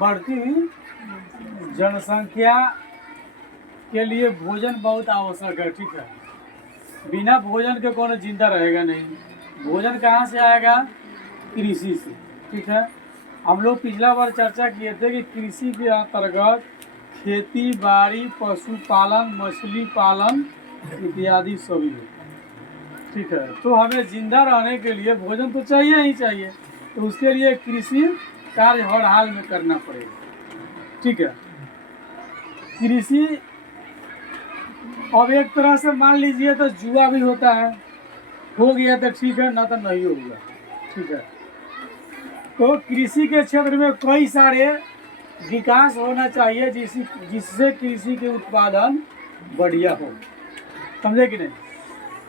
बढ़ती हुई जनसंख्या के लिए भोजन बहुत आवश्यक है। ठीक है, बिना भोजन के कौन जिंदा रहेगा नहीं। भोजन कहाँ से आएगा? कृषि से। ठीक है, हम लोग पिछला बार चर्चा किए थे कि कृषि के अंतर्गत खेती बाड़ी, पशुपालन, मछली पालन इत्यादि सभी है। ठीक है, तो हमें जिंदा रहने के लिए भोजन तो चाहिए ही चाहिए, तो उसके लिए कृषि कार्य हर हाल में करना पड़ेगा। ठीक है, कृषि अब एक तरह से मान लीजिए तो जुआ भी होता है, हो गया तो ठीक है, ना तो नहीं होगा। ठीक है, तो कृषि के क्षेत्र में कई सारे विकास होना चाहिए जिससे कृषि के उत्पादन बढ़िया हो। समझे कि नहीं?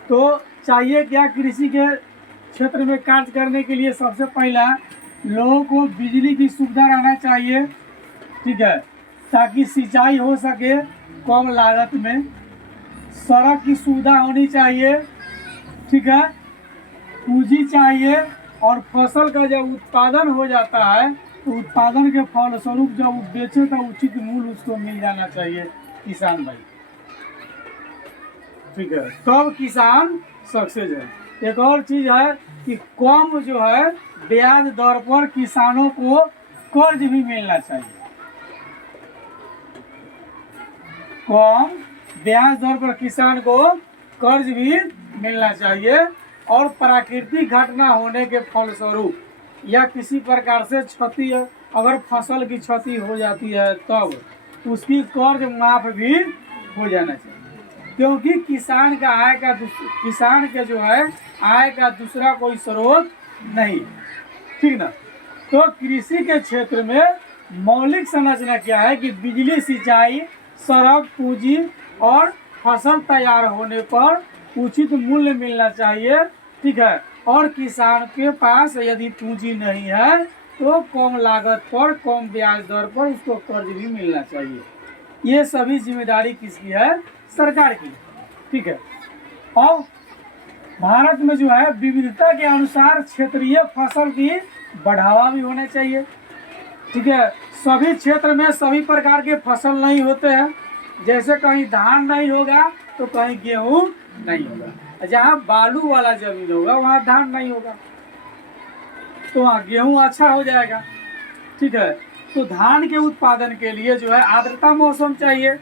तो चाहिए क्या कृषि के क्षेत्र में कार्य करने के लिए? सबसे पहला, लोगों को बिजली की सुविधा रहना चाहिए। ठीक है, ताकि सिंचाई हो सके कम लागत में। सड़क की सुविधा होनी चाहिए। ठीक है, पूंजी चाहिए, और फसल का जब उत्पादन हो जाता है तो उत्पादन के फलस्वरूप जब वो बेचे तो उचित मूल्य उसको मिल जाना चाहिए किसान भाई। ठीक है, तब किसान सक्सेस है। एक और चीज है कि कम जो है ब्याज दर पर किसानों को कर्ज भी मिलना चाहिए। कम ब्याज दर पर किसान को कर्ज भी मिलना चाहिए, और प्राकृतिक घटना होने के फलस्वरूप या किसी प्रकार से क्षति, अगर फसल की क्षति हो जाती है तब उसकी कर्ज माफ भी हो जाना चाहिए। क्योंकि किसान का किसान के जो है आय का दूसरा कोई स्रोत नहीं। ठीक ना? तो कृषि के क्षेत्र में मौलिक संरचना क्या है कि बिजली, सिंचाई, सड़क, पूंजी और फसल तैयार होने पर उचित मूल्य मिलना चाहिए। ठीक है, और किसान के पास यदि पूंजी नहीं है तो कम लागत पर, कम ब्याज दर पर उसको कर्ज भी मिलना चाहिए। ये सभी जिम्मेदारी किसकी है? सरकार की। ठीक है, और भारत में जो है विविधता के अनुसार क्षेत्रीय फसल की बढ़ावा भी होना चाहिए। ठीक है, सभी क्षेत्र में सभी प्रकार के फसल नहीं होते हैं। जैसे कहीं धान नहीं होगा तो कहीं गेहूं नहीं होगा। जहाँ बालू वाला जमीन होगा वहाँ धान नहीं होगा, तो वहाँ गेहूं अच्छा हो जाएगा। ठीक है, तो धान के उत्पादन के लिए जो है आर्द्रता मौसम चाहिए।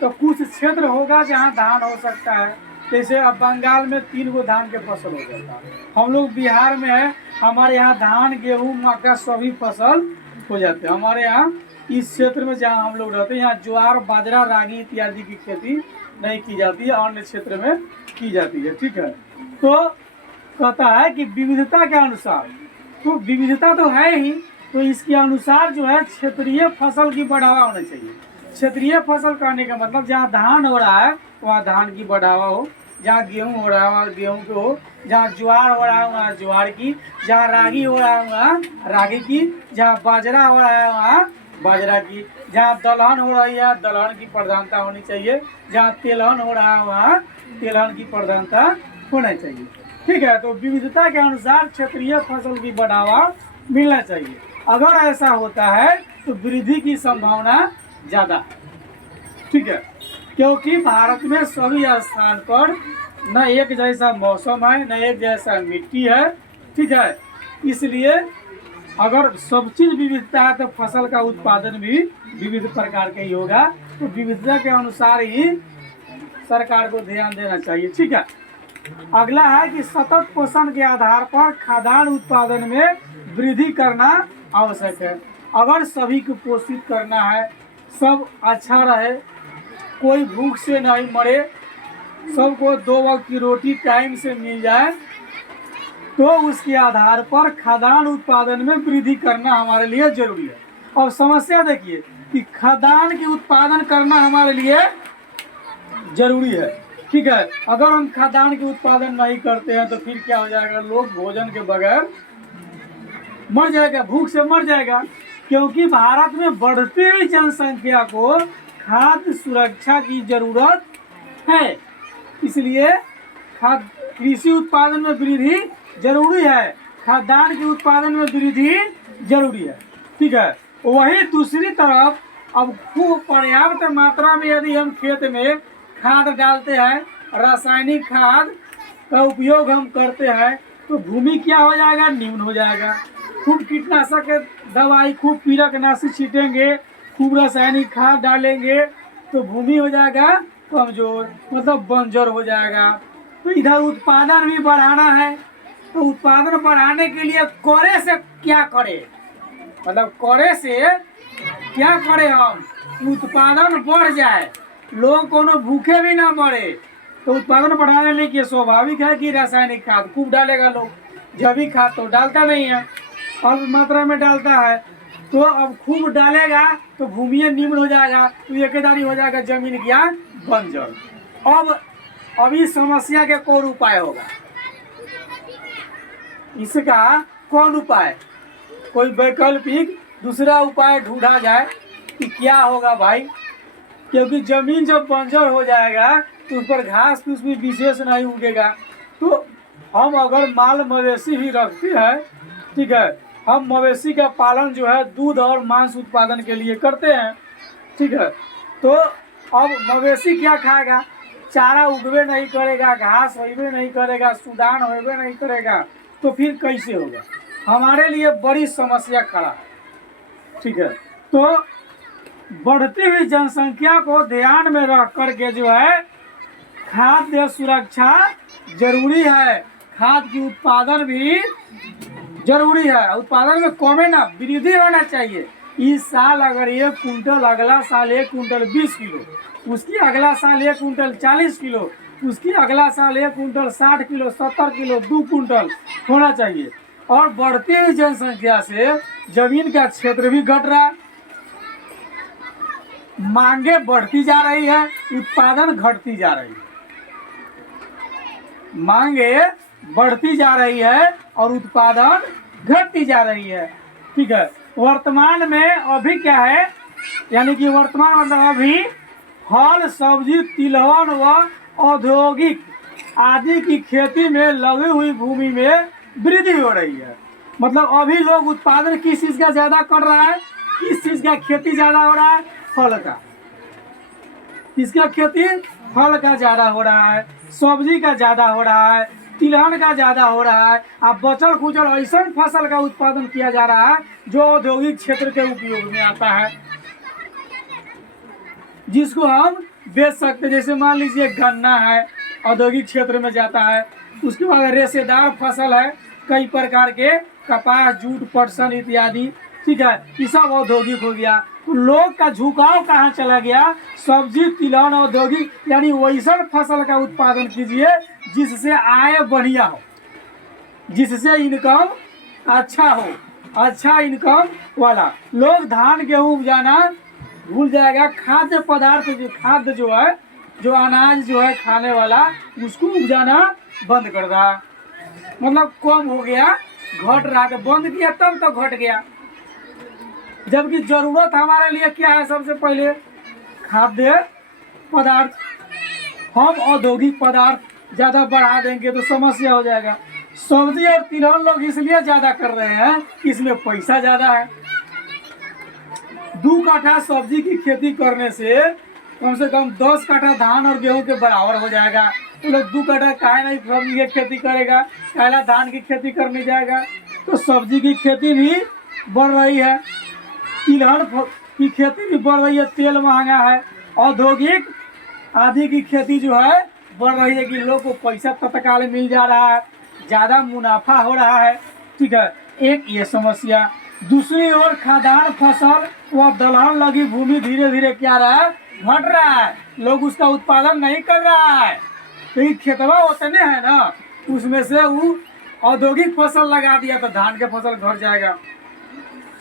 तो कुछ क्षेत्र होगा जहाँ धान हो सकता है, जैसे अब बंगाल में 3 गो धान के फसल हो जाता है। हम लोग बिहार में है, हमारे यहाँ धान, गेहूँ, मक्का सभी फसल हो जाते हैं। हमारे यहाँ इस क्षेत्र में जहाँ हम लोग रहते हैं, यहाँ ज्वार, बाजरा, रागी इत्यादि की खेती नहीं की जाती है, अन्य क्षेत्र में की जाती है। ठीक है, तो कहता है कि विविधता के अनुसार, तो विविधता तो है ही, तो इसके अनुसार जो है क्षेत्रीय फसल की बढ़ावा होना चाहिए। क्षेत्रीय फसल कहने का मतलब जहाँ धान हो रहा है वहाँ धान की बढ़ावा हो, जहाँ गेहूँ हो रहा है वहाँ गेहूँ की हो, जहाँ ज्वार हो रहा है वहाँ ज्वार की, जहाँ रागी हो रहा है वहाँ रागी की, जहाँ बाजरा हो रहा है वहाँ बाजरा की, जहाँ दलहन हो रही है दलहन की प्रधानता होनी चाहिए, जहाँ तेलहन हो रहा है वहाँ तेलहन की प्रधानता होना चाहिए। ठीक है, तो विविधता के अनुसार क्षेत्रीय फसल की बढ़ावा मिलना चाहिए। अगर ऐसा होता है तो वृद्धि की संभावना ज़्यादा है। ठीक है, क्योंकि भारत में सभी स्थान पर न एक जैसा मौसम है, न एक जैसा मिट्टी है। ठीक है, इसलिए अगर सब चीज़ विविधता है तो फसल का उत्पादन भी विविध प्रकार का ही होगा। तो विविधता के अनुसार ही सरकार को ध्यान देना चाहिए। ठीक है, अगला है कि सतत पोषण के आधार पर खाद्यान्न उत्पादन में वृद्धि करना आवश्यक है। अगर सभी को पोषित करना है, सब अच्छा रहे, कोई भूख से नहीं मरे, सबको 2 वक्त की रोटी टाइम से मिल जाए, तो उसके आधार पर खाद्यान्न उत्पादन में वृद्धि करना हमारे लिए जरूरी है। और समस्या देखिए कि खाद्यान्न की उत्पादन करना हमारे लिए जरूरी है। ठीक है, अगर हम खाद्यान्न की उत्पादन नहीं करते हैं तो फिर क्या हो जाएगा? लोग भोजन के बगैर मर जाएगा, भूख से मर जाएगा। क्योंकि भारत में बढ़ती हुई जनसंख्या को खाद्य सुरक्षा की जरूरत है, इसलिए कृषि उत्पादन में वृद्धि जरूरी है, खाद्यान्न के उत्पादन में वृद्धि जरूरी है। ठीक है, वही दूसरी तरफ अब खूब पर्याप्त मात्रा में यदि हम खेत में खाद डालते हैं, रासायनिक खाद का उपयोग हम करते हैं, तो भूमि क्या हो जाएगा, न्यून हो जाएगा। खूब कीटनाशक दवाई, खूब कीटनाशी छीटेंगे, खूब रासायनिक खाद डालेंगे, तो भूमि हो जाएगा कमजोर, मतलब बंजर हो जाएगा। तो इधर उत्पादन भी बढ़ाना है, तो उत्पादन बढ़ाने के लिए करे से क्या करे, मतलब करे से क्या करे, हम उत्पादन बढ़ जाए, लोग कोनो भूखे भी ना मरे। तो उत्पादन बढ़ाने के लिए स्वाभाविक है कि रासायनिक खाद खूब डालेगा लोग, जैविक खाद तो डालता नहीं है, अल्प मात्रा में डालता है। तो अब खूब डालेगा तो भूमि निम्न हो जाएगा, तो एकेदारी हो जाएगा, जमीन क्या बंजर। अब इस समस्या के कौन उपाय होगा, इसका कौन उपाय, कोई वैकल्पिक दूसरा उपाय ढूंढा जाए कि क्या होगा भाई। क्योंकि जमीन जब बंजर हो जाएगा तो उस पर घास फूस भी विशेष नहीं उगेगा। तो हम अगर माल मवेशी भी रखते हैं, ठीक है, हम मवेशी का पालन जो है दूध और मांस उत्पादन के लिए करते हैं, ठीक है। तो अब मवेशी क्या खाएगा, चारा उगवे नहीं करेगा, घास होइबे नहीं करेगा, सुदान होइबे नहीं करेगा, तो फिर कैसे होगा, हमारे लिए बड़ी समस्या खड़ा है, ठीक है। तो बढ़ती हुई जनसंख्या को ध्यान में रख करके जो है खाद्य सुरक्षा जरूरी है, खाद की उत्पादन भी जरूरी है, उत्पादन में कमे ना वृद्धि होना चाहिए। इस साल अगर 1 कुंटल, अगला साल 1 कुंटल 20 किलो, उसकी अगला साल 1 कुंटल 40 किलो, उसकी अगला साल 1 कुंटल 60 किलो, 70 किलो, 2 कुंटल होना चाहिए। और बढ़ती हुई जनसंख्या से जमीन का क्षेत्र भी घट रहा है, मांगे बढ़ती जा रही है, उत्पादन घटती जा रही है, मांगे बढ़ती जा रही है और उत्पादन घटती जा रही है, ठीक है। वर्तमान में अभी क्या है, यानी कि वर्तमान मतलब अभी फल, सब्जी, तिलहन व औद्योगिक आदि की खेती में लगी हुई भूमि में वृद्धि हो रही है। मतलब अभी लोग उत्पादन किस चीज का ज्यादा कर रहा है, किस चीज का खेती ज्यादा हो रहा है, फल का। किसका खेती, फल का ज्यादा हो रहा है, सब्जी का ज्यादा हो रहा है, तिलहन का ज्यादा हो रहा है। अब बचल खुचल ऐसा फसल का उत्पादन किया जा रहा है जो औद्योगिक क्षेत्र के उपयोग में आता है, जिसको हम बेच सकते। जैसे मान लीजिए गन्ना है, औद्योगिक क्षेत्र में जाता है। उसके बाद रेशेदार फसल है, कई प्रकार के कपास, जूट, पटसन इत्यादि, ठीक है, ये सब औद्योगिक हो गया। तो लोग का झुकाव कहाँ चला गया, सब्जी, तिलहन, औद्योगिक, यानी वैसा फसल का उत्पादन कीजिए जिससे आय बढ़िया हो, जिससे इनकम अच्छा हो, अच्छा इनकम वाला। लोग धान गेहूं उपजाना भूल जाएगा, खाद्य पदार्थ जो खाद्य जो है, जो अनाज जो है खाने वाला, उसको उपजाना बंद कर रहा, मतलब कम हो गया, घट रहा। तो बंद किया तब तो घट गया, जबकि जरूरत हमारे लिए क्या है, सबसे पहले खाद्य पदार्थ। हम औद्योगिक पदार्थ ज्यादा बढ़ा देंगे तो समस्या हो जाएगा। सब्जी और तिलहन लोग इसलिए ज्यादा कर रहे हैं कि इसमें पैसा ज्यादा है। 2 कट्ठा सब्जी की खेती करने से कम 10 कट्ठा धान और गेहूं के बराबर हो जाएगा। तो लोग 2 कट्ठा काहे नहीं सब्जी की खेती करेगा, काहे धान की खेती करने जाएगा। तो सब्जी की खेती भी बढ़ रही है, तिलहन की खेती भी बढ़ रही है, तेल महंगा है, औद्योगिक आदि की खेती जो है बढ़ रही है कि लोग को पैसा तत्काल मिल जा रहा है, ज़्यादा मुनाफा हो रहा है, ठीक है। एक ये समस्या। दूसरी ओर खाद्यान्न फसल व दलहन लगी भूमि धीरे धीरे क्या रहा है, घट रहा है, लोग उसका उत्पादन नहीं कर रहा है। तो खेतवा उतने है ना, उसमें से वो औद्योगिक फसल लगा दिया तो धान के फसल घट जाएगा,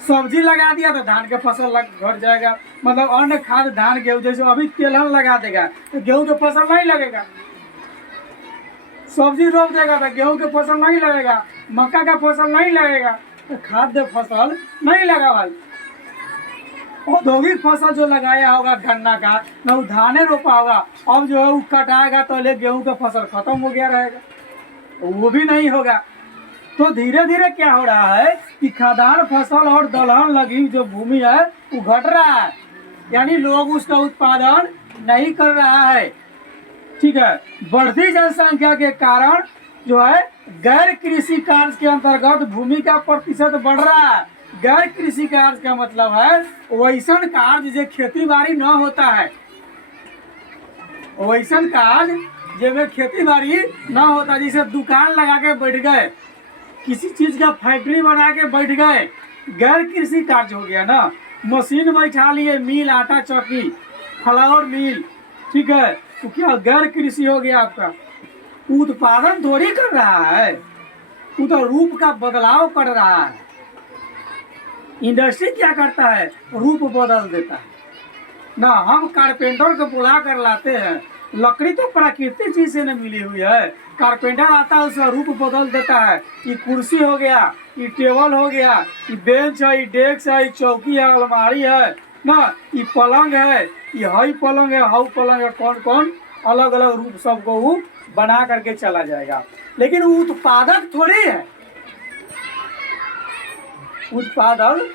सब्जी लगा दिया तो धान के फसल घट जाएगा। मतलब अन्य खाद धान गेहूँ, जैसे अभी तेलहन लगा देगा तो गेहूं के फसल नहीं लगेगा, सब्जी रोप देगा तो गेहूं के फसल नहीं लगेगा, मक्का का फसल नहीं लगेगा, तो खाद्य फसल नहीं लगा भाई। औद्योगिक फसल जो लगाया होगा गन्ना का, न वो धाने रोपा होगा, अब जो है वो कटाएगा तो ले गेहूं का फसल खत्म हो गया रहेगा, वो भी नहीं होगा। तो धीरे धीरे क्या हो रहा है कि खाद्यान्न फसल और दलहन लगी जो भूमि है वो घट रहा है, यानी लोग उसका उत्पादन नहीं कर रहा है। ठीक है, बढ़ती जनसंख्या के कारण जो है गैर कृषि कार्य के अंतर्गत भूमि का प्रतिशत बढ़ रहा है। गैर कृषि कार्य का मतलब है वैसन कार्य जो खेती बाड़ी न होता है, वैसन कार्य जिसमें खेती बाड़ी न होता, जैसे दुकान लगा के बैठ गए, किसी चीज का फैक्ट्री बना के बैठ गए, गैर कृषि कार्य हो गया ना। मशीन बैठा लिए, मिल, आटा चक्की, फ्लावर मिल, ठीक है, तो क्या गैर कृषि हो गया आपका। उत्पादन थोड़ी कर रहा है, वो तो रूप का बदलाव कर रहा है। इंडस्ट्री क्या करता है, रूप बदल देता है ना। हम कारपेंटर को बुला कर लाते हैं, लकड़ी तो प्राकृतिक चीज से न मिली हुई है। कारपेंटर आता है, उसका रूप बदल देता है। ये कुर्सी हो गया, ये टेबल हो गया, ये बेंच है, ये डेस्क है, ये चौकी है, अलमारी है ना, ये पलंग है, ये हई पलंग है, हाउ पलंग है, कौन कौन अलग अलग रूप सबको वो बना करके चला जाएगा। लेकिन उत्पादक थोड़ी है, उत्पादन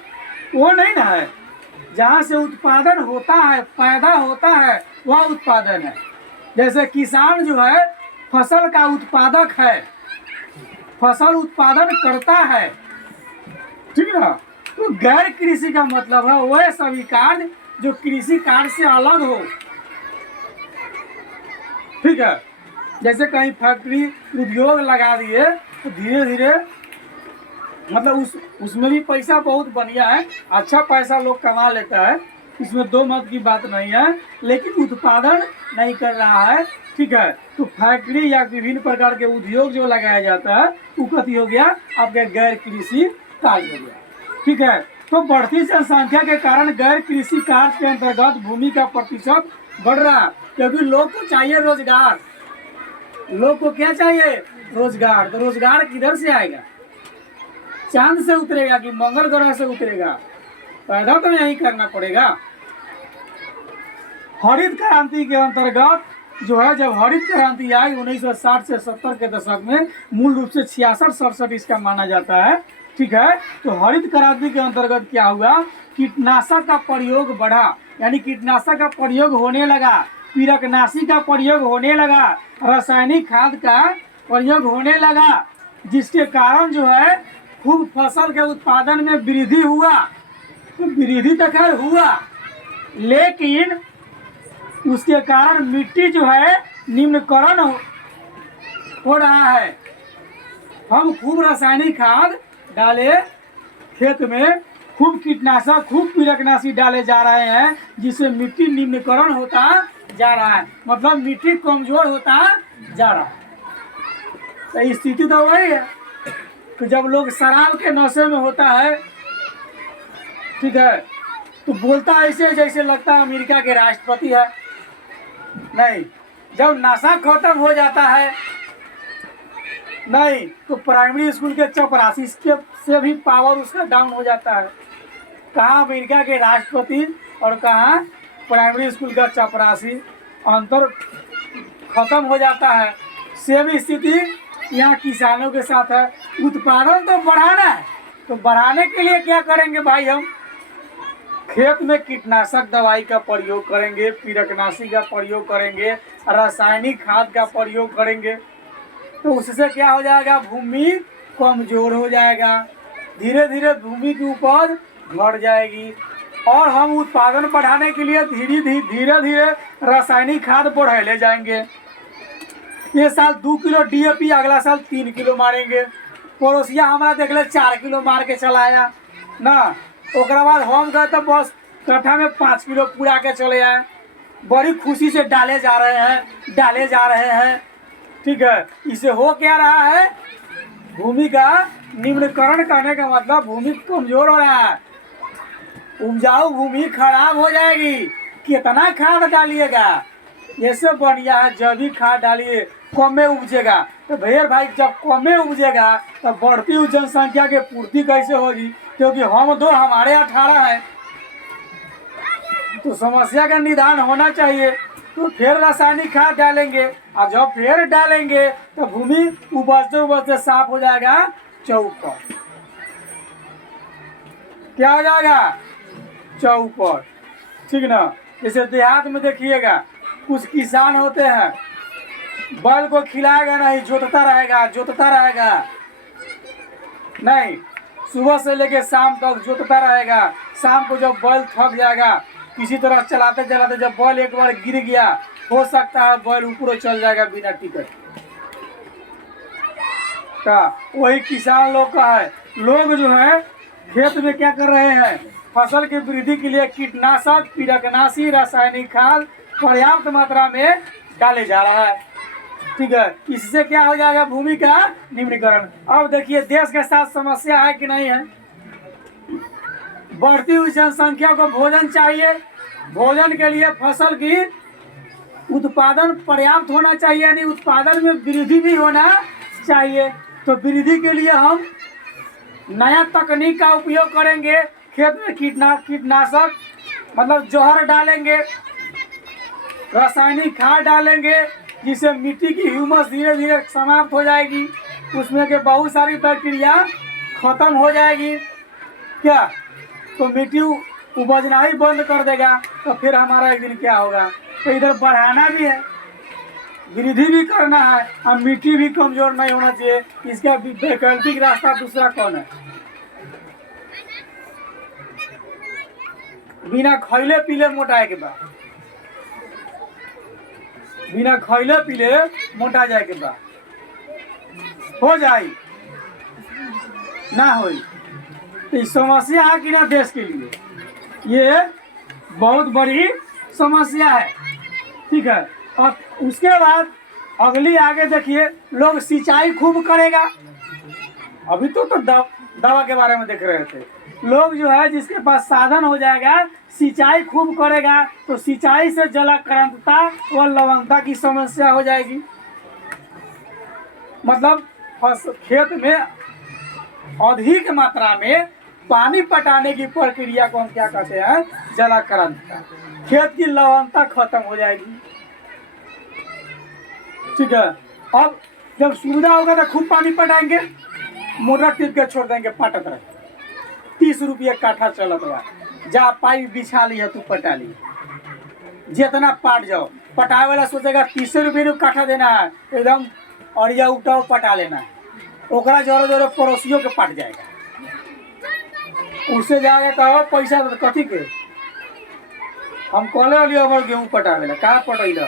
वो नहीं ना है। जहाँ से उत्पादन होता है, पैदा होता है, वह उत्पादन है। जैसे किसान जो है फसल का उत्पादक है, फसल उत्पादन करता है, ठीक है। तो गैर कृषि का मतलब है वह सभी कार्य जो कृषि कार्य से अलग हो, ठीक है। जैसे कहीं फैक्ट्री उद्योग लगा दिए तो धीरे धीरे मतलब उसमें भी पैसा बहुत बढ़िया है, अच्छा पैसा लोग कमा लेता है, इसमें दो मत की बात नहीं है। लेकिन उत्पादन नहीं कर रहा है, ठीक है। तो फैक्ट्री या विभिन्न प्रकार के उद्योग जो लगाया जाता है वो कथी हो गया, आपके गैर कृषि कार्य हो गया, ठीक है। तो बढ़ती जनसंख्या के कारण गैर कृषि कार्य के अंतर्गत भूमि का प्रतिशत बढ़ रहा है, क्योंकि लोग को चाहिए रोजगार। लोग को क्या चाहिए, रोजगार। तो रोजगार किधर से आएगा, चांद से उतरेगा कि मंगल ग्रह से उतरेगा, पैदा तो यही करना पड़ेगा। हरित क्रांति के अंतर्गत जो है, जब हरित क्रांति आई 1960 से 70 के दशक में, मूल रूप से 66-67 इसका माना जाता है, ठीक है। तो हरित क्रांति के अंतर्गत क्या हुआ, कीटनाशक का प्रयोग बढ़ा, यानी कीटनाशक का प्रयोग होने लगा, कीटनाशी का प्रयोग होने लगा, रासायनिक खाद का प्रयोग होने लगा, जिसके कारण जो है खूब फसल के उत्पादन में वृद्धि हुआ। तो वृद्धि तो खैर हुआ, लेकिन उसके कारण मिट्टी जो है निम्नीकरण हो रहा है। हम खूब रासायनिक खाद डाले खेत में, खूब कीटनाशक, खूब कीटनाशी डाले जा रहे हैं, जिससे मिट्टी निम्नीकरण होता जा रहा है, मतलब मिट्टी कमजोर होता जा रहा है। तो स्थिति तो वही है। तो जब लोग शराब के नशे में होता है, ठीक है, तो बोलता ऐसे जैसे लगता है अमेरिका के राष्ट्रपति है। नहीं, जब नशा खत्म हो जाता है, नहीं तो प्राइमरी स्कूल के चपरासी से भी पावर उसका डाउन हो जाता है। कहाँ अमेरिका के राष्ट्रपति और कहाँ प्राइमरी स्कूल का चपरासी, अंतर खत्म हो जाता है। सेम स्थिति यहाँ किसानों के साथ है। उत्पादन तो बढ़ाना है, तो बढ़ाने के लिए क्या करेंगे भाई, हम खेत में कीटनाशक दवाई का प्रयोग करेंगे, कीटनाशी का प्रयोग करेंगे, रासायनिक खाद का प्रयोग करेंगे। तो उससे क्या हो जाएगा, भूमि कमजोर हो जाएगा, धीरे धीरे भूमि की उपज घट जाएगी। और हम उत्पादन बढ़ाने के लिए धीरे धीरे रासायनिक खाद बढ़ाते जाएंगे। ये साल 2 किलो DAP, अगला साल 3 किलो मारेंगे। पड़ोसिया हमारा देख ले 4 किलो मार के चलाया ना, ओकरा बाद हम गए तो बस कट्ठा में 5 किलो पूरा के चले आए। बड़ी खुशी से डाले जा रहे हैं, ठीक है। इसे हो क्या रहा है, भूमि का निम्नीकरण करने का मतलब भूमि कमजोर हो रहा है, उपजाऊ भूमि खराब हो जाएगी। कितना खाद डालिएगा, ऐसे बढ़िया है जैविक खाद डालिए, कम में उपजेगा। तो भैया भाई, जब कम में उपजेगा तो बढ़ती हुई जनसंख्या की पूर्ति कैसे होगी, क्योंकि हम 2 हमारे 18 है। तो समस्या का निदान होना चाहिए। तो फिर रासायनिक खाद डालेंगे, और जब फिर डालेंगे तो भूमि उबजते उबजते साफ हो जाएगा, चौपट। क्या हो जाएगा? चौपट। ठीक ना। जैसे देहात में देखिएगा कुछ किसान होते हैं, बैल को खिलाएगा नहीं, जोतता रहेगा नहीं, सुबह से लेके शाम तक जोतता रहेगा। शाम को जब बैल थक जाएगा, किसी तरह चलाते चलाते जब बैल एक बार गिर गया, हो सकता है बैल ऊपर चल जाएगा बिना टिकट का। वही किसान लोग का है। लोग जो है खेत में क्या कर रहे हैं, फसल की वृद्धि के लिए कीटनाशक, कीटनाशी, रासायनिक खाद पर्याप्त मात्रा में डाले जा रहा है। ठीक है, इससे क्या हो जाएगा? भूमि का निम्नीकरण। अब देखिए देश के साथ समस्या है कि नहीं है? बढ़ती हुई जनसंख्या को भोजन चाहिए। भोजन के लिए फसल की उत्पादन पर्याप्त होना चाहिए, यानी उत्पादन में वृद्धि भी होना चाहिए। तो वृद्धि के लिए हम नया तकनीक का उपयोग करेंगे। खेत में कीटनाशक मतलब जहर डालेंगे, रासायनिक खाद डालेंगे, जिससे मिट्टी की ह्यूमस धीरे धीरे समाप्त हो जाएगी, उसमें के बहुत सारी बैक्टीरिया खत्म हो जाएगी। क्या? तो मिट्टी उपजना ही बंद कर देगा। तो फिर हमारा एक दिन क्या होगा? तो इधर बढ़ाना भी है, वृद्धि भी करना है, और मिट्टी भी कमजोर नहीं होना चाहिए। इसका वैकल्पिक रास्ता दूसरा कौन है? बिना खैले पीले मोटाए के बाद, बिना खैले पीले मोटा जाए के बाद हो जाए ना हो। तो समस्या है कि ना देश के लिए, ये बहुत बड़ी समस्या है। ठीक है। और उसके बाद अगली आगे देखिए, लोग सिंचाई खूब करेगा। अभी तो दवा के बारे में देख रहे थे। लोग जो है जिसके पास साधन हो जाएगा, सिंचाई खूब करेगा, तो सिंचाई से जलाक्रांतता व लवणता की समस्या हो जाएगी। मतलब खेत में अधिक मात्रा में पानी पटाने की प्रक्रिया को हम क्या कहते हैं? जलाक्रांतता। खेत की लवणता खत्म हो जाएगी। ठीक है। अब जब सुविधा होगा तो खूब पानी पटाएंगे, मोटर टिप के छोड़ देंगे, पाटत रहे। 30 रुपये काठा चलत बा, जा पाइप बिछा ली है तू पटा ली, जितना पाट जाओ। पटावे वाला सोचेगा 30 रुपये काठा देना है, एकदम अड़िया उठाओ पटा लेना है। ओकरा जोरो जोरो पड़ोसियों के पाट जाएगा, उससे जाएगा कहो पैसा कथी के। हम कहले वाली हमारे गेहूँ पटावे ला, कहाँ पटैल?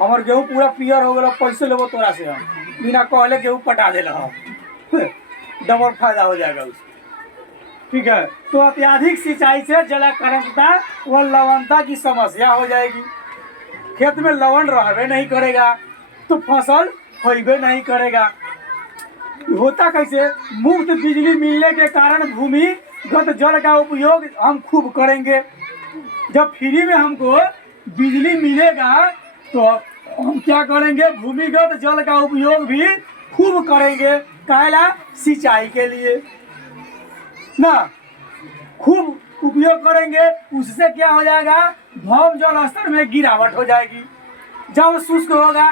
हमारे गेहूँ पूरा पियर हो गया, पैसे लेबो तोरा से, हम बिना कहले गेहूँ पटा दे रहा, डबल फायदा हो जाएगा उसको। ठीक है। तो अत्यधिक सिंचाई से जलाक्रांतता व लवणता की समस्या हो जाएगी। खेत में लवण रहबे नहीं करेगा तो फसल होइबे नहीं करेगा। होता कैसे? मुफ्त बिजली मिलने के कारण भूमिगत जल का उपयोग हम खूब करेंगे। जब फ्री में हमको बिजली मिलेगा तो हम क्या करेंगे? भूमिगत जल का उपयोग भी खूब करेंगे। काहेला? सिंचाई के लिए ना खूब उपयोग करेंगे। उससे क्या हो जाएगा? भौम जल स्तर में गिरावट हो जाएगी। जब शुष्क होगा,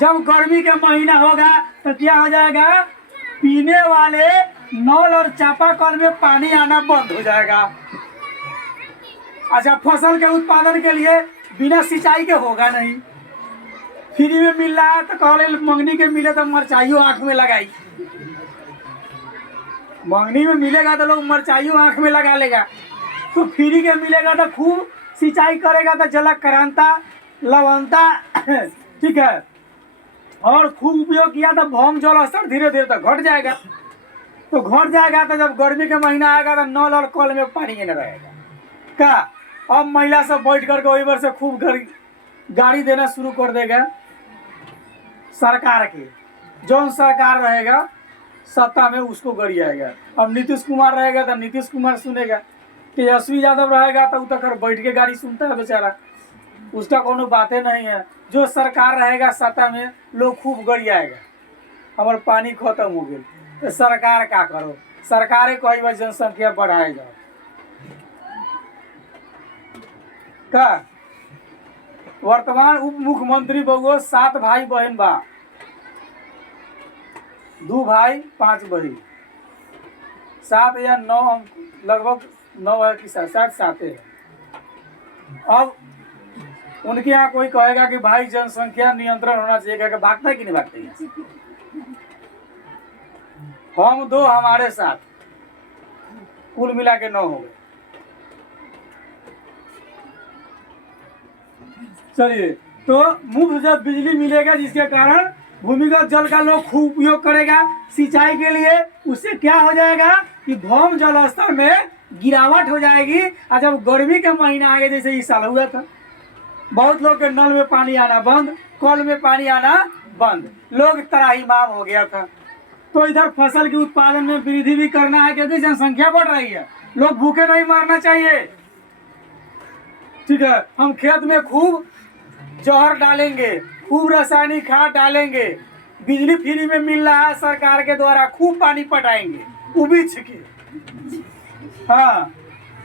जब गर्मी के महीना होगा, तो क्या हो जाएगा? पीने वाले नल और चापाकल में पानी आना बंद हो जाएगा। अच्छा, फसल के उत्पादन के लिए बिना सिंचाई के होगा नहीं। फ्री में मिल रहा है तो कहले मंगनी के मिले तो मरचाइयो आँख में लगाई। मंगनी में मिलेगा तो लोग मरचाइयों आँख में लगा लेगा। तो फ्री के मिलेगा तो खूब सिंचाई करेगा तो जलाक्रांतता, लवणता ठीक है, और खूब उपयोग किया तो भौम जल स्तर धीरे धीरे तक घट जाएगा। तो घट जाएगा तो जब गर्मी का महीना आएगा तो नल और कल में पानी नहीं रहेगा। क्या अब महिला सब बैठ करके वही बार से खूब गाड़ी देना शुरू कर देगा सरकार के। जौन सरकार रहेगा सत्ता में उसको गड़ी आएगा। अब नीतीश कुमार रहेगा तो नीतीश कुमार सुनेगा, तेजस्वी यादव रहेगा तो उतर कर बैठ के गाड़ी सुनता है बेचारा, उसका कोनो बातें नहीं है। जो सरकार रहेगा सत्ता में, लोग खूब गड़ी आएगा, हमारे पानी खत्म हो गए तो सरकार क्या करो? सरकारें कही बार जनसंख्या बढ़ाए जाओ। का वर्तमान उप मुख्यमंत्री बउओ 7 भाई बहन बा, 2 भाई 5 बहन। 7 या 9, लगभग 9 है कि शायद 7 है। अब उनके यहाँ कोई कहेगा कि भाई जनसंख्या नियंत्रण होना चाहिए, क्या भागता है कि नहीं भागता है? हम 2 हमारे साथ कुल मिला के 9 हो गए। चलिए, तो मुफ्त जब बिजली मिलेगा जिसके कारण भूमिगत जल का लोग खूब उपयोग करेगा सिंचाई के लिए, उससे क्या हो जाएगा कि भौम जल स्तर में गिरावट हो जाएगी। और जब गर्मी के महीना आएगा, जैसे इस साल हुआ था, बहुत लोग के नल में पानी आना बंद, कल में पानी आना बंद, लोग त्राहिमाम हो गया था। तो इधर फसल के उत्पादन में वृद्धि भी करना है क्योंकि जनसंख्या बढ़ रही है, लोग भूखे नहीं मरना चाहिए। ठीक है, हम खेत में खूब जहर डालेंगे, खूब रासायनिक खाद डालेंगे, बिजली फ्री में मिल रहा है सरकार के द्वारा, खूब पानी पटाएंगे उबीच के। हाँ,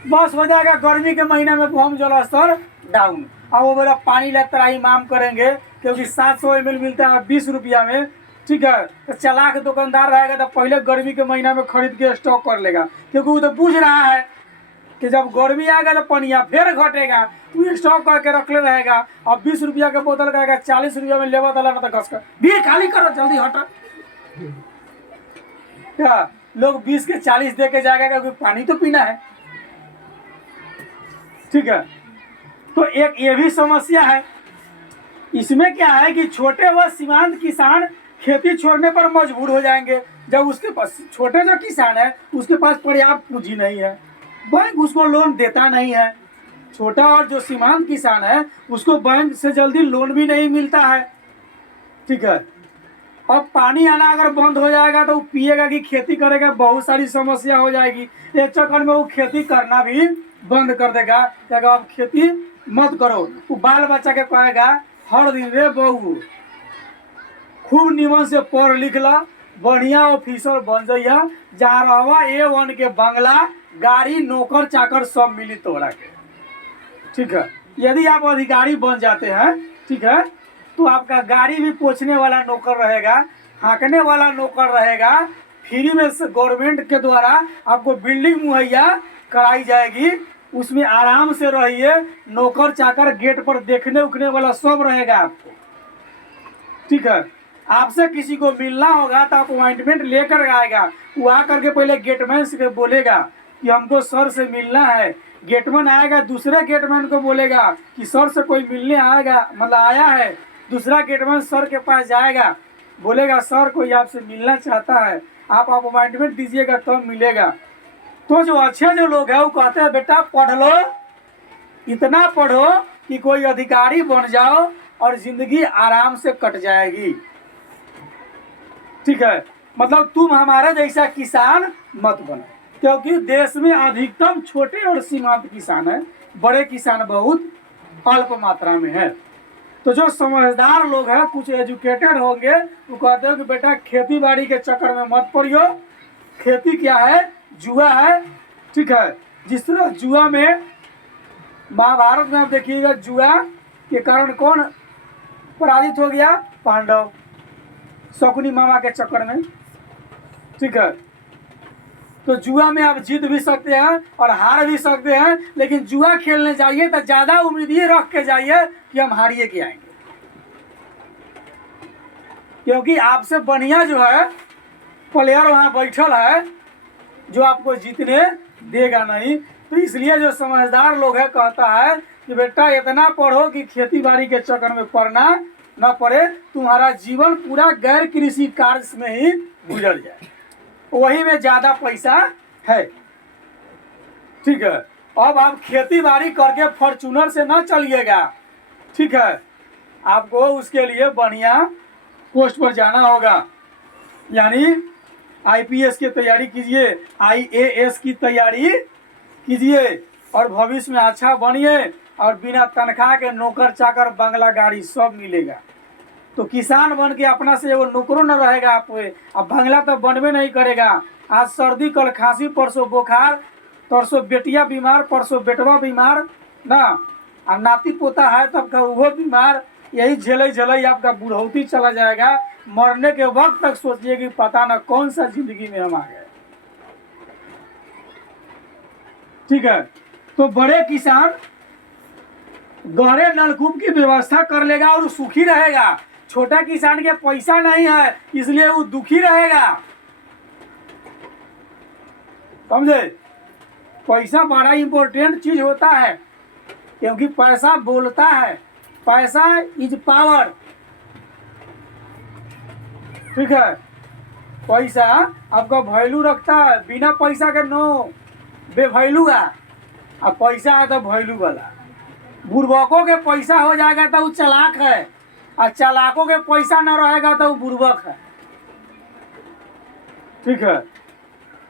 बस हो जाएगा गर्मी के महीने में भौम जल स्तर डाउन। अब वो बोला पानी ला त्राहिमाम करेंगे क्योंकि 700 ml मिलता है 20 रुपया में। ठीक है, तो चालाक दुकानदार रहेगा तो पहले गर्मी के महीना में खरीद के स्टॉक कर लेगा, क्योंकि वो तो बुझ रहा है कि जब गर्मी आएगा तो पनिया फिर घटेगा, वो स्टॉक करके रखले रहेगा। अब 20 रुपया के बोतल कहेगा 40 रुपया में लेवा तला ना तो घस कर भी खाली करो, जल्दी हटा। क्या लोग 20 के 40 दे के जाएगा क्योंकि पानी तो पीना है। ठीक है, तो एक ये भी समस्या है। इसमें क्या है कि छोटे व सीमांत किसान खेती छोड़ने पर मजबूर हो जाएंगे जब उसके पास, छोटे जो किसान है उसके पास पर्याप्त पूंजी नहीं है, बैंक उसको लोन देता नहीं है। छोटा और जो सीमांत किसान है उसको बैंक से जल्दी लोन भी नहीं मिलता है। ठीक है, अब पानी आना अगर बंद हो जाएगा तो वो पिएगा कि खेती करेगा, बहुत सारी समस्या हो जाएगी। एक चक्कर में वो खेती करना भी बंद कर देगा, कहेगा अब खेती मत करो। वो बाल बच्चा के कहेगा हर दिन रे बहू खूब निमन से पढ़ लिख ला, बढ़िया ऑफिसर बन जाइया, जहाँ रहा A1 के बंगला, गाड़ी, नौकर चाकर सब मिली तोरा के। ठीक है, यदि आप अधिकारी बन जाते हैं, ठीक है, तो आपका गाड़ी भी पोछने वाला नौकर रहेगा, हाँकने वाला नौकर रहेगा, फ्री में गवर्नमेंट के द्वारा आपको बिल्डिंग मुहैया कराई जाएगी, उसमें आराम से रहिए, नौकर चाकर गेट पर देखने उखने वाला सब रहेगा आपको। ठीक है, आपसे किसी को मिलना होगा तो आप अपॉइंटमेंट लेकर आएगा, वो आकर के पहले गेटमैन से बोलेगा कि हमको सर से मिलना है, गेटमैन आएगा दूसरे गेटमैन को बोलेगा कि सर से कोई मिलने आएगा, मतलब आया है, दूसरा गेटमैन सर के पास जाएगा, बोलेगा सर कोई आपसे मिलना चाहता है, आप अपॉइंटमेंट दीजिएगा तब मिलेगा। तो जो अच्छे जो लोग हैं वो कहते हैं बेटा पढ़ लो, इतना पढ़ो कि कोई अधिकारी बन जाओ और जिंदगी आराम से कट जाएगी। ठीक है, मतलब तुम हमारे जैसा किसान मत बनो, क्योंकि देश में अधिकतम छोटे और सीमांत किसान है, बड़े किसान बहुत अल्प मात्रा में है। तो जो समझदार लोग हैं, कुछ एजुकेटेड होंगे, वो कहते हैं कि बेटा खेती बाड़ी के चक्कर में मत पड़ियो, खेती क्या है, जुआ है। ठीक है, जिस तरह जुआ में महाभारत में आप देखिएगा, जुआ के कारण कौन पराजित हो गया, पांडव, शकुनी मामा के चक्कर में। ठीक है, तो जुआ में आप जीत भी सकते हैं और हार भी सकते हैं, लेकिन जुआ खेलने जाइए तो ज्यादा उम्मीद ये रख के जाइए कि हम हारिए के आएंगे, क्योंकि आपसे बढ़िया जो है प्लेयर वहां बैठल है जो आपको जीतने देगा नहीं। तो इसलिए जो समझदार लोग है कहता है कि बेटा इतना पढ़ो कि खेती बाड़ी के चक्कर में पढ़ना न पड़े, तुम्हारा जीवन पूरा गैर कृषि कार्य में ही गुजर जाए, वही में ज्यादा पैसा है। ठीक है, अब आप खेती बाड़ी करके फॉर्चूनर से ना चलिएगा। ठीक है, आपको उसके लिए बढ़िया पोस्ट पर जाना होगा, यानी IPS की तैयारी कीजिए, IAS की तैयारी कीजिए और भविष्य में अच्छा बनिए और बिना तनख्वाह के नौकर चाकर बंगला गाड़ी सब मिलेगा। तो किसान बन के अपना से वो नौकरों न रहेगा आप, अब बंगला तो बनबे नहीं करेगा। आज सर्दी, कल खांसी, परसों बुखार, परसों बेटिया बीमार, परसों बेटवा बीमार ना, और नाती पोता है तब का वो बीमार, यही झेले झेले आपका बुढ़ौती चला जाएगा। मरने के वक्त तक सोचिए कि पता ना कौन सा जिंदगी में हम आ गए। ठीक है। तो बड़े किसान गहरे नलकूप की व्यवस्था कर लेगा और सुखी रहेगा। छोटा किसान के पैसा नहीं है इसलिए वो दुखी रहेगा। समझे? पैसा बड़ा इंपॉर्टेंट चीज होता है, क्योंकि पैसा बोलता है। पैसा इज पावर। ठीक है, पैसा आपका वैल्यू रखता है। बिना पैसा के नो बेवैल्यू है, और पैसा है तो वैल्यू वाला। बुर्बकों के पैसा हो जाएगा तो वो चालाक है, और चालाकों के पैसा न रहेगा तो वो बुर्बक है। ठीक है।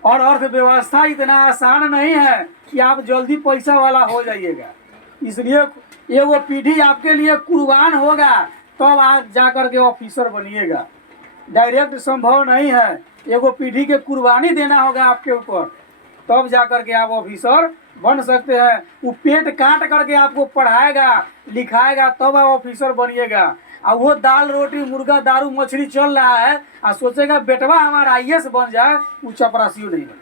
और अर्थव्यवस्था इतना आसान नहीं है कि आप जल्दी पैसा वाला हो जाइएगा। इसलिए ये वो पीढ़ी आपके लिए कुर्बान होगा तब आप जाकर के ऑफिसर बनिएगा। डायरेक्ट संभव नहीं है, एगो पीढ़ी के कुर्बानी देना होगा आपके ऊपर, तब जाकर के आप ऑफिसर बन सकते हैं। वो पेट काट करके आपको पढ़ाएगा लिखाएगा तब आप ऑफिसर बनिएगा। और वो दाल रोटी मुर्गा दारू मछली चल रहा है और सोचेगा बेटवा हमारा IAS बन जाए, वो चपरासी नहीं बनेगा।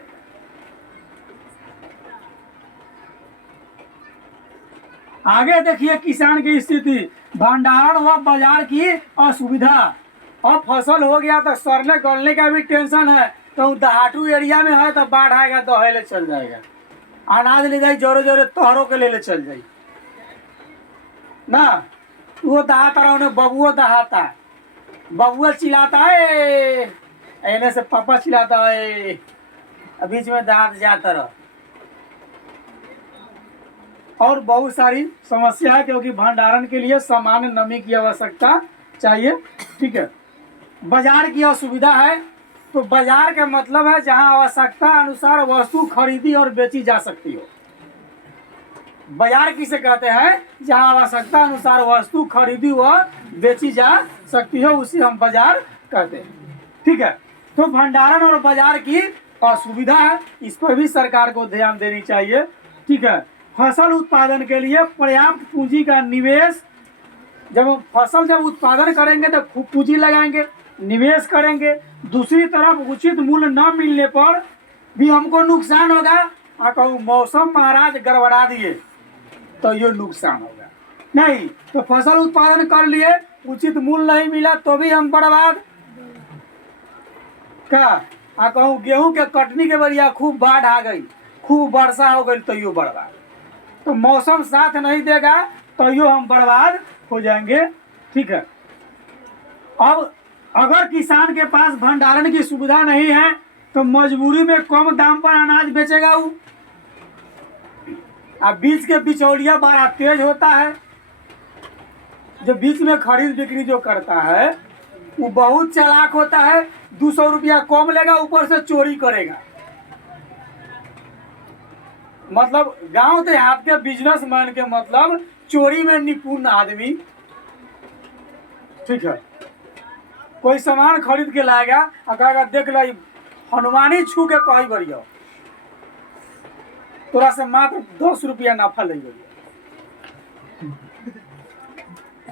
आगे देखिए किसान की स्थिति, भंडारण व बाजार की असुविधा। अब फसल हो गया तो सड़ने गलने का भी टेंशन है, तो दहाटू एरिया में है तो बाढ़ आएगा दहेले चल जाएगा। अनाज ले जाए जोरे जोरे तोहरों के ले चल जाए ना। वो दहाता रहा उन्हें बबुआ दहाता, बबुआ चिल्लाता है, एने से पापा चिल्लाता है, बीच में दहात जाता रहा। और बहुत सारी समस्या है, क्योंकि भंडारण के लिए सामान्य नमी की आवश्यकता चाहिए। ठीक है। बाजार की असुविधा है, तो बाजार का मतलब है जहां आवश्यकता अनुसार वस्तु खरीदी और बेची जा सकती हो। बाजार किसे कहते हैं? जहां आवश्यकता अनुसार वस्तु खरीदी व बेची जा सकती हो, उसे हम बाजार कहते हैं। ठीक है। तो भंडारण और बाजार की असुविधा है, इस पर भी सरकार को ध्यान देनी चाहिए। ठीक है। फसल उत्पादन के लिए पर्याप्त पूंजी का निवेश। जब हम फसल उत्पादन करेंगे तो खूब पूंजी लगाएंगे, निवेश करेंगे। दूसरी तरफ उचित मूल्य न मिलने पर भी हमको नुकसान होगा। कहूँ मौसम महाराज गड़बड़ा दिए तो ये नुकसान होगा नहीं। तो फसल उत्पादन कर लिए, उचित मूल्य नहीं मिला तो भी हम बर्बाद। क्या कहूँ गेहूं के कटनी के बढ़िया खूब बाढ़ आ गई, खूब वर्षा हो गई तो यो बर्बाद। तो मौसम साथ नहीं देगा तो यो हम बर्बाद हो जाएंगे। ठीक है। अब अगर किसान के पास भंडारण की सुविधा नहीं है तो मजबूरी में कम दाम पर अनाज बेचेगा वो। अब बीच के बिचौलिया बड़ा तेज होता है, जो बीच में खरीद बिक्री जो करता है वो बहुत चालाक होता है। 200 रुपया कम लेगा, ऊपर से चोरी करेगा। मतलब गांव देहात के बिजनेसमैन के मतलब चोरी में निपुण आदमी। ठीक है। कोई सामान खरीद के लाएगा और कहेगा देख लो हनुमानी छू के कही बढ़िया, तोरा से मात्र 10 रुपया नाफा ले बढ़िया।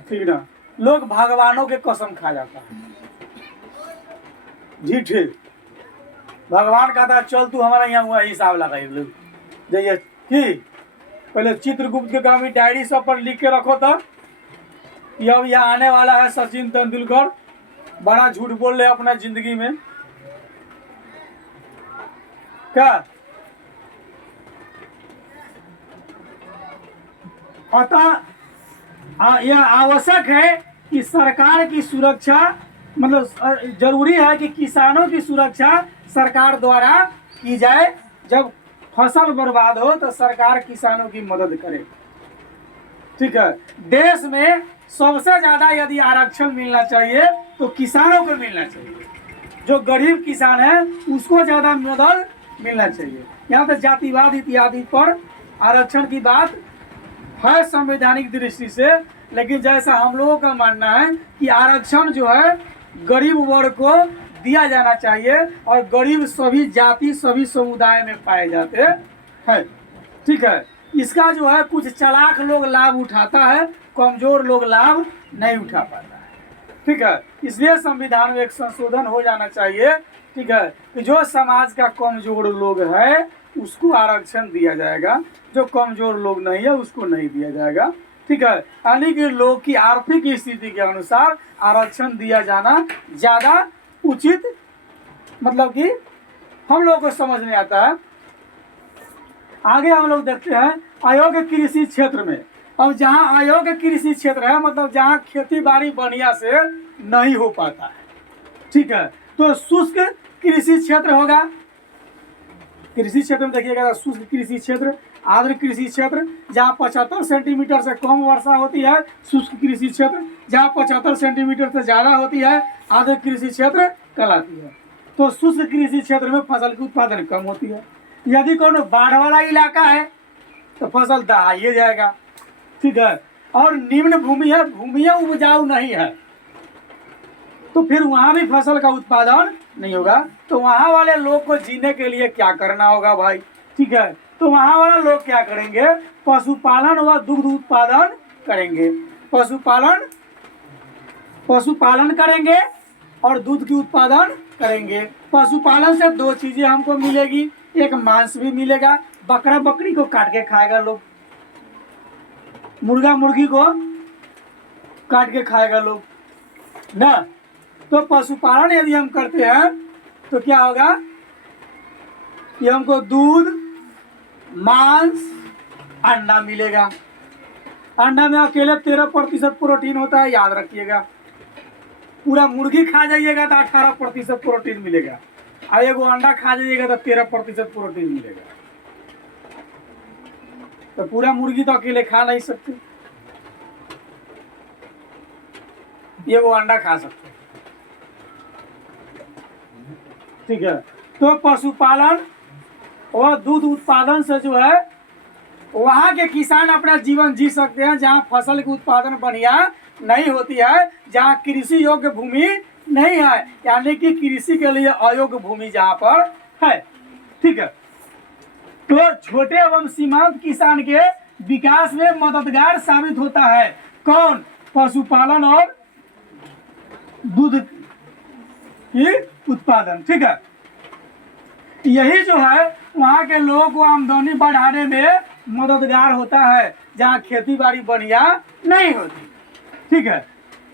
ठीक ना। लोग भगवानों के कसम खा जाता है। जी ठीक। भगवान कहता चल तू हमारा यहाँ हुआ हिसाब लगा जाइए कि पहले चित्रगुप्त के ग्रामीण डायरी सब पर लिख के रखो था कि अब यहाँ आने वाला है सचिन तेंदुलकर। बड़ा झूठ बोल रहे अपना जिंदगी में। क्या अतः यह आवश्यक है कि सरकार की सुरक्षा, मतलब जरूरी है कि किसानों की सुरक्षा सरकार द्वारा की जाए। जब फसल बर्बाद हो तो सरकार किसानों की मदद करे। ठीक है। देश में सबसे ज्यादा यदि आरक्षण मिलना चाहिए तो किसानों को मिलना चाहिए। जो गरीब किसान है उसको ज्यादा मदद मिलना चाहिए। यहाँ तो जातिवाद इत्यादि पर आरक्षण की बात है संवैधानिक दृष्टि से, लेकिन जैसा हम लोगों का मानना है कि आरक्षण जो है गरीब वर्ग को दिया जाना चाहिए, और गरीब सभी जाति सभी समुदाय में पाए जाते हैं। ठीक है। इसका जो है कुछ चालाक लोग लाभ उठाता है, कमजोर लोग लाभ नहीं उठा पाता है। ठीक है। इसलिए संविधान में एक संशोधन हो जाना चाहिए, ठीक है, कि जो समाज का कमजोर लोग है उसको आरक्षण दिया जाएगा, जो कमजोर लोग नहीं है उसको नहीं दिया जाएगा, ठीक है। यानी कि लोग की आर्थिक स्थिति के अनुसार आरक्षण दिया जाना ज़्यादा उचित, मतलब कि हम लोग को समझ में आता है। आगे हम लोग देखते हैं अयोग्य कृषि क्षेत्र में। अब जहाँ अयोग्य कृषि क्षेत्र है मतलब जहाँ खेती बाड़ी बढ़िया से नहीं हो पाता है, ठीक है, तो शुष्क कृषि क्षेत्र होगा। कृषि क्षेत्र में देखिएगा शुष्क कृषि क्षेत्र, आर्द्र कृषि क्षेत्र, जहाँ 75 सेंटीमीटर से कम वर्षा होती है शुष्क कृषि क्षेत्र, जहाँ 75 सेंटीमीटर से ज़्यादा होती है आर्द्र कृषि क्षेत्र कहलाती है। तो शुष्क कृषि क्षेत्र में फसल की उत्पादन कम होती है। यदि कोनो बाढ़ वाला इलाका है तो फसल दहाइए जाएगा, ठीक है। और निम्न भूमि है, भूमियाँ उपजाऊ नहीं है, तो फिर वहाँ भी फसल का उत्पादन नहीं होगा। तो वहाँ वाले लोग को जीने के लिए क्या करना होगा भाई, ठीक है, तो वहाँ वाले लोग क्या करेंगे, पशुपालन व दुग्ध उत्पादन करेंगे। पशुपालन करेंगे और दूध की उत्पादन करेंगे। पशुपालन से दो चीजें हमको मिलेगी, एक मांस भी मिलेगा, बकरा बकरी को काट के खाएगा लोग, मुर्गा मुर्गी को काट के खाएगा लोग ना। तो पशुपालन यदि हम करते हैं तो क्या होगा कि हमको दूध, मांस, अंडा मिलेगा। अंडा में अकेले 13% प्रोटीन होता है, याद रखिएगा। पूरा मुर्गी खा जाइएगा तो 18% प्रोटीन मिलेगा, और एगो अंडा खा जाइएगा तो 13% प्रोटीन मिलेगा। तो पूरा मुर्गी तो अकेले खा नहीं सकते, एगो अंडा खा सकते, ठीक है। तो पशुपालन और दूध उत्पादन से जो है वहाँ के किसान अपना जीवन जी सकते हैं, जहाँ फसल की उत्पादन बढ़िया नहीं होती है, जहाँ कृषि योग्य भूमि नहीं है, यानी कि कृषि के लिए अयोग्य भूमि जहाँ पर है, ठीक है। तो छोटे एवं सीमांत किसान के विकास में मददगार साबित होता है कौन, पशुपालन और दूध की उत्पादन, ठीक है। यही जो है वहाँ के लोगों को आमदनी बढ़ाने में मददगार होता है, जहाँ खेती बाड़ी बढ़िया नहीं होती, ठीक है।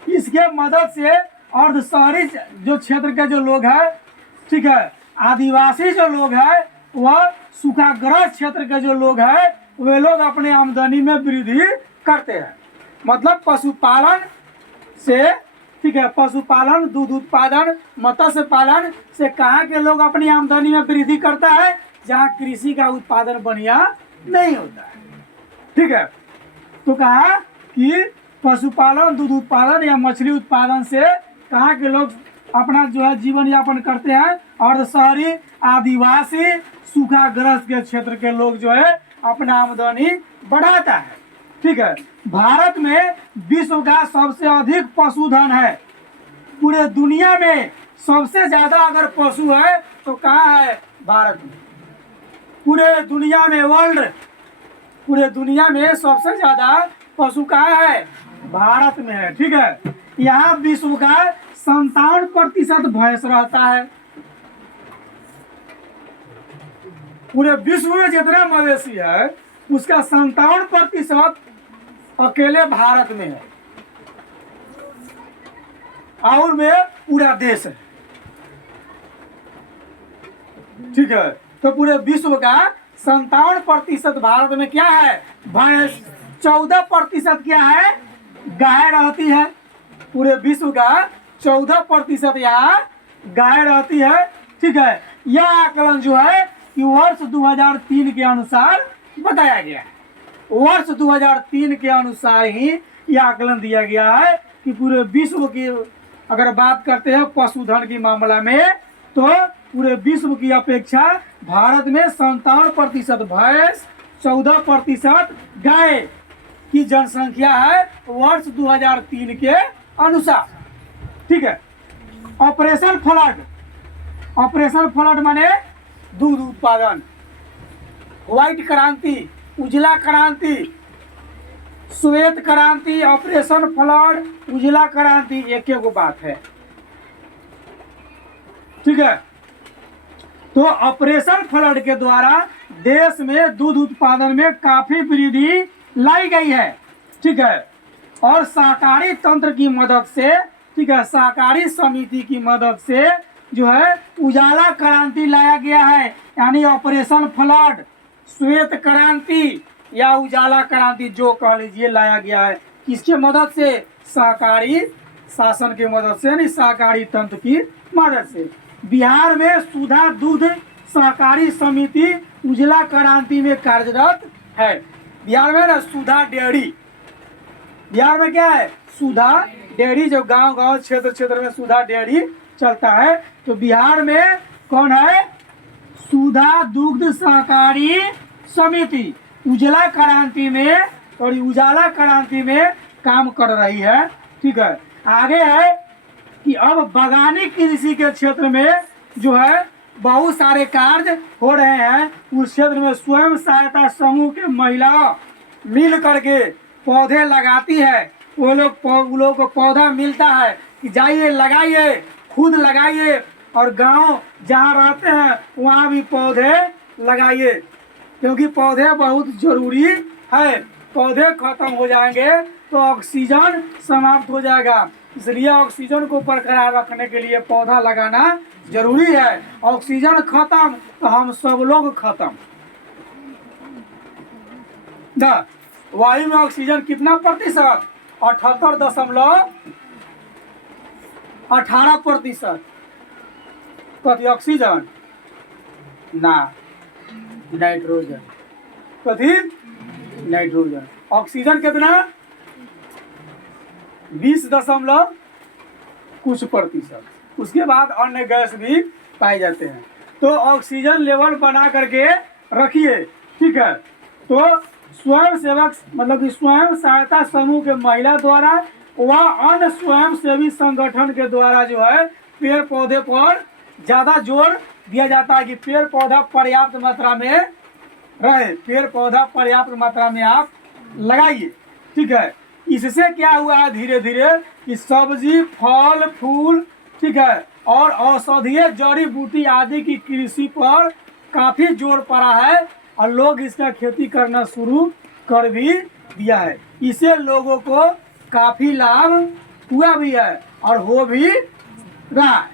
इसके मदद से अर्ध शहरी जो क्षेत्र के जो लोग हैं, ठीक है, आदिवासी जो लोग हैं, वह सूखाग्रस्त क्षेत्र के जो लोग हैं वे लोग अपने आमदनी में वृद्धि करते हैं। मतलब पशुपालन से, ठीक है, पशुपालन, दूध उत्पादन, मत्स्य पालन से कहाँ के लोग अपनी आमदनी में वृद्धि करता है, जहाँ कृषि का उत्पादन बढ़िया नहीं होता है, ठीक है। तो कहा कि पशुपालन, दूध उत्पादन या मछली उत्पादन से कहाँ के लोग अपना जो है जीवन यापन करते हैं, और शहरी, आदिवासी, सूखाग्रस्त के क्षेत्र के लोग जो है अपना आमदनी बढ़ाता है, ठीक है। भारत में विश्व का सबसे अधिक पशुधन है। पूरे दुनिया में सबसे ज्यादा अगर पशु है तो कहाँ है, भारत में। पूरे दुनिया में, पूरे दुनिया में सबसे ज्यादा पशु कहाँ है, भारत में है, ठीक है। यहाँ विश्व का 57% भैंस रहता है। पूरे विश्व में जितना मवेशी है उसका 57% अकेले भारत में है, और में पूरा देश है, ठीक है। तो पूरे विश्व का 57% भारत में क्या है, भैंस। 14% क्या है, गाय रहती है। पूरे विश्व का 14% यहाँ गाय रहती है, ठीक है। यह आकलन जो है कि वर्ष 2003 के अनुसार बताया गया है। वर्ष 2003 के अनुसार ही यह आकलन दिया गया है कि पूरे विश्व की अगर बात करते हैं पशुधन की मामला में, तो पूरे विश्व की अपेक्षा भारत में 57% भैंस, 14% गाय की जनसंख्या है वर्ष 2003 के अनुसार, ठीक है। ऑपरेशन फ्लड माने दूध उत्पादन, व्हाइट क्रांति, उजला क्रांति, श्वेत क्रांति, ऑपरेशन फ्लड, उजला क्रांति, एक एक बात है। ठीक है, तो ऑपरेशन फ्लड के द्वारा देश में दूध उत्पादन में काफी वृद्धि लाई गई है। ठीक है, और सहकारी तंत्र की मदद से, ठीक है, सहकारी समिति की मदद से जो है उजाला क्रांति लाया गया है, यानी ऑपरेशन फ्लड, श्वेत क्रांति या उजाला क्रांति जो कह लीजिए लाया गया है। किसके मदद से? सहकारी शासन की मदद से, यानी सहकारी तंत्र की मदद से। बिहार में सुधा दूध सहकारी समिति उजला क्रांति में कार्यरत है। बिहार में ना सुधा डेयरी, बिहार में क्या है? सुधा डेयरी, जो गांव गांव क्षेत्र क्षेत्र में सुधा डेयरी चलता है। तो बिहार में कौन है? सुधा दुग्ध सहकारी समिति उजला क्रांति में और उजाला क्रांति में काम कर रही है। ठीक है, आगे है कि अब बागानी कृषि के क्षेत्र में जो है बहुत सारे कार्य हो रहे हैं। उस क्षेत्र में स्वयं सहायता समूह के महिला मिल करके पौधे लगाती है। वो लोग को पौधा मिलता है कि जाइए लगाइए, खुद लगाइए, और गांव जहाँ रहते हैं वहाँ भी पौधे लगाइए, क्योंकि पौधे बहुत जरूरी है। पौधे खत्म हो जाएंगे तो ऑक्सीजन समाप्त हो जाएगा, इसलिए ऑक्सीजन को बरकरार रखने के लिए पौधा लगाना जरूरी है। ऑक्सीजन खत्म तो हम सब लोग खत्म। वायु में ऑक्सीजन कितना प्रतिशत? 78.18%। कथी? ऑक्सीजन ना, नाइट्रोजन। कथी? नाइट्रोजन। ऑक्सीजन कितना? 20 कुछ प्रतिशत। उसके बाद अन्य गैस भी पाए जाते हैं। तो ऑक्सीजन लेवल बना करके रखिए। ठीक है, तो स्वयं सेवक मतलब कि स्वयं सहायता समूह के महिला द्वारा व अन्य स्वयं सेवी संगठन के द्वारा जो है पेड़ पौधे पर ज्यादा जोर दिया जाता है कि पेड़ पौधा पर्याप्त मात्रा में रहे, पेड़ पौधा पर्याप्त मात्रा में आप लगाइए। ठीक है, इससे क्या हुआ है धीरे धीरे कि सब्जी, फल, फूल, ठीक है, और औषधीय जड़ी बूटी आदि की कृषि पर काफी जोर पड़ा है और लोग इसका खेती करना शुरू कर भी दिया है। इससे लोगों को काफी लाभ हुआ भी है और हो भी रहा है।